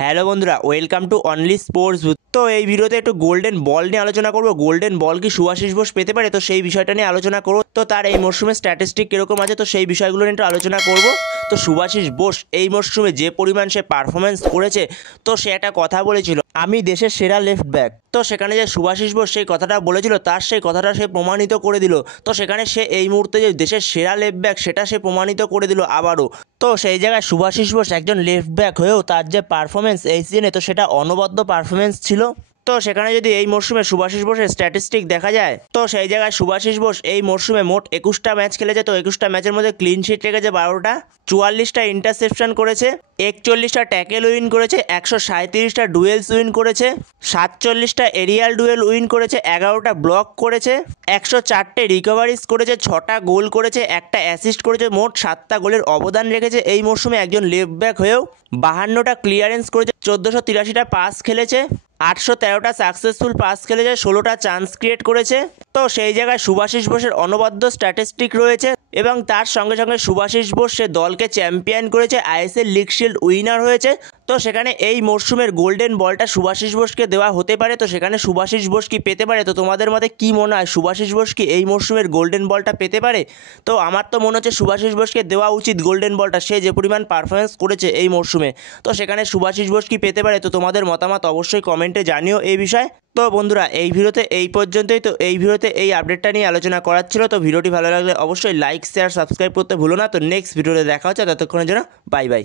Hello বন্ধুরা, welcome to only sports booth. তো এই ভিডিওতে একটু গোল্ডেন বল নিয়ে আলোচনা করবো। গোল্ডেন বল কি শুভাশিস বোস পেতে পারে, তো সেই বিষয়টা নিয়ে আলোচনা করবো। তো তার এই মরশুমে স্ট্যাটিস্টিক কীরকম আছে, তো সেই বিষয়গুলো নিয়ে একটু আলোচনা করবো। তো শুভাশিস বোস এই মরশুমে যে পরিমাণ সে পারফরমেন্স করেছে, তো সে একটা কথা বলেছিল, আমি দেশের সেরা লেফট ব্যাক। তো সেখানে যে শুভাশিস বোস সেই কথাটা বলেছিল, তার সেই কথাটা সে প্রমাণিত করে দিল। তো সেখানে সে এই মুহূর্তে যে দেশের সেরা লেফট ব্যাক, সেটা সে প্রমাণিত করে দিল আবারও। তো সেই জায়গায় শুভাশিস বোস একজন লেফট ব্যাক হয়েও তার যে পারফরমেন্স এই সিজনে, তো সেটা অনবদ্য পারফরমেন্স ছিল। তো সেখানে যদি এই মরশুমে শুভাশিস বোসের স্ট্যাটিস্টিক দেখা যায়, তো সেই জায়গায় শুভাশিস বোস এই মরশুমে মোট 21টা ম্যাচ খেলেছে। তো 21টা ম্যাচের মধ্যে ক্লিন শিট রেখেছে 12টা, 44টা ইন্টারসেপশন করেছে, 41টা ট্যাকেল উইন করেছে, 137টা ডুয়েলস উইন করেছে, 47টা এরিয়াল ডুয়েল উইন করেছে, 11টা ব্লক করেছে, 104টে রিকভারিজ করেছে, 6টা গোল করেছে, একটা অ্যাসিস্ট করেছে, মোট 7টা গোলের অবদান রেখেছে এই মরশুমে একজন লেফট ব্যাক হয়েও। 52টা ক্লিয়ারেন্স করেছে, 1483টা পাস খেলেছে, 813টা সাকসেসফুল পাস খেলেছে, 16টা চান্স ক্রিয়েট করেছে। তো সেই জায়গায় শুভাশিস বোসের অনবদ্য স্ট্যাটিস্টিক রয়েছে। এবং তার সঙ্গে সঙ্গে শুভাশিস বোস সে দলকে চ্যাম্পিয়ন করেছে, আইএসএল লিগ শিল্ড উইনার হয়েছে। তো সেখানে এই মরশুমের গোল্ডেন বলটা শুভাশিস বোসকে দেওয়া হতে পারে। তো সেখানে শুভাশিস বোস কি পেতে পারে? তো তোমাদের মতে কী মনে হয়, শুভাশিস বোস কি এই মরশুমের গোল্ডেন বলটা পেতে পারে? তো আমার তো মনে হচ্ছে শুভাশিস বোসকে দেওয়া উচিত গোল্ডেন বলটা, সে যে পরিমাণ পারফরমেন্স করেছে এই মরশুমে। তো সেখানে শুভাশিস বোস কি পেতে পারে? তো তোমাদের মতামত অবশ্যই কমেন্টে জানিও এই বিষয়ে। তো বন্ধুরা, এই ভিডিওতে এই পর্যন্তই। তো এই ভিডিওতে এই আপডেটটা নিয়ে আলোচনা করার ছিল। তো ভিডিওটি ভালো লাগলে অবশ্যই লাইক, শেয়ার, সাবস্ক্রাইব করতে ভুলো না। তো নেক্সট ভিডিওতে দেখা হচ্ছে, ততক্ষণের জন্য বাই বাই।